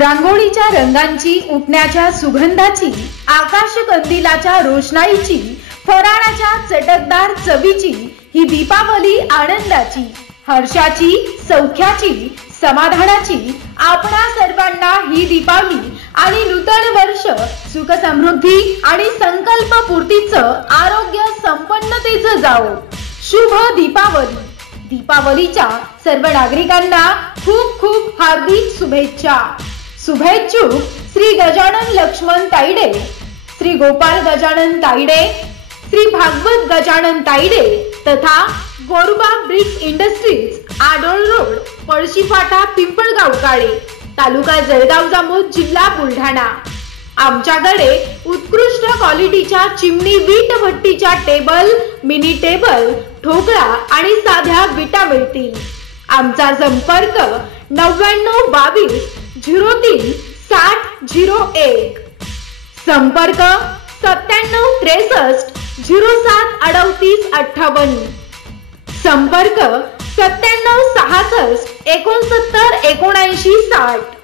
रांगोळीच्या रंगांची, उठण्याच्या सुगंधाची, आकाश कंदिलाच्या रोषणाईची, फराळाच्या चटकदार चवीची ही दीपावली आनंदाची, हर्षाची, सौख्याची, समाधानाची आपणा सर्वांना ही दीपावली आणि नूतन वर्ष सुख समृद्धी आणि संकल्प पूर्तीचं, आरोग्य संपन्नतेचं जावो। शुभ दीपावली। दीपावलीच्या सर्व नागरिकांना खूप खूप हार्दिक शुभेच्छा। शुभेच्छुक श्री गजानन लक्ष्मण ताईडे, श्री गोपाल गजानन ताईडे, श्री भागवत गजानन ताईडे तथा गोरुबा ब्रिक्स इंडस्ट्रीज, आडोळ रोड, पळशीफाटा, पिंपळगाव काळे, तालुका जळगाव जामोद, जिल्हा बुलढाणा। आमच्याकडे उत्कृष्ट क्वालिटीच्या चिमणी वीट भट्टीच्या टेबल, मिनी टेबल, ठोकळा आणि साध्या विटा मिळतील। आमचा संपर्क 9922 03 6001, संपर्क 9763 07 38 58, संपर्क 9766 69 79 60।